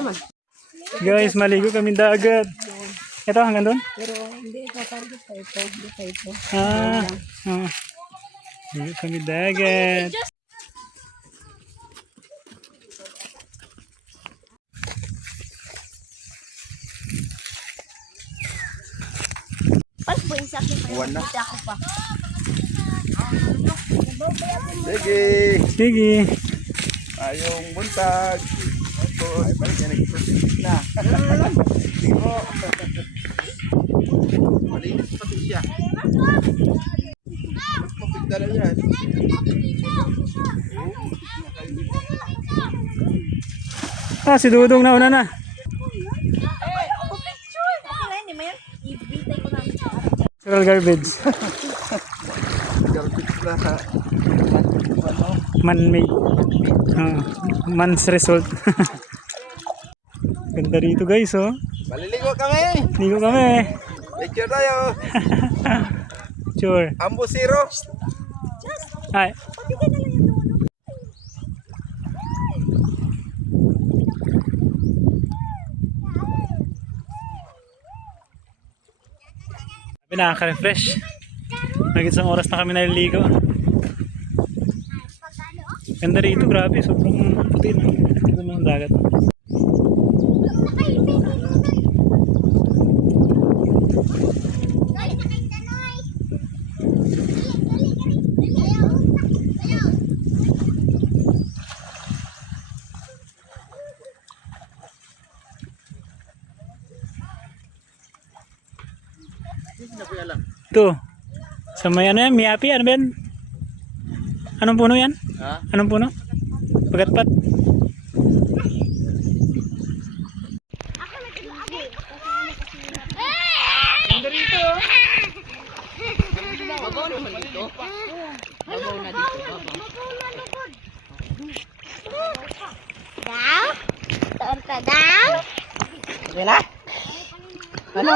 naman. Guys, maligo kami dagat. Ito hanggang doon? Pero hindi ito, parang ito. Hindi pa ito. Maligo kami dagat. Pas po yung sakit pa. Buwan na. Hindi ako pa. Sige. Sige. Ayong buntag. Ito, ay balik yan na. Sige po. Malinis pati siya. Mapigda na yan. Si Dudong na una na. Natural garbage. Garbage na sa Man-made. Man's result. Ganda rito guys, oh. maliligo kami. Ligo kami. Picture tayo. Sure. Ambo zero. Ay. Nakaka-refresh. Nag-isang oras na kami naliligo. Ganda rito, grabe. Sobrang puti na. Ito ng dagat. Ito. Sa may ano yan? Miyapi? Ano ba yan? Anong puno yan? Ha? Anong puno? Pagatpat. Ganda rito. Babaw naman dito. Babaw na dito. Daw? Taon ka daw? Okay na? Ano?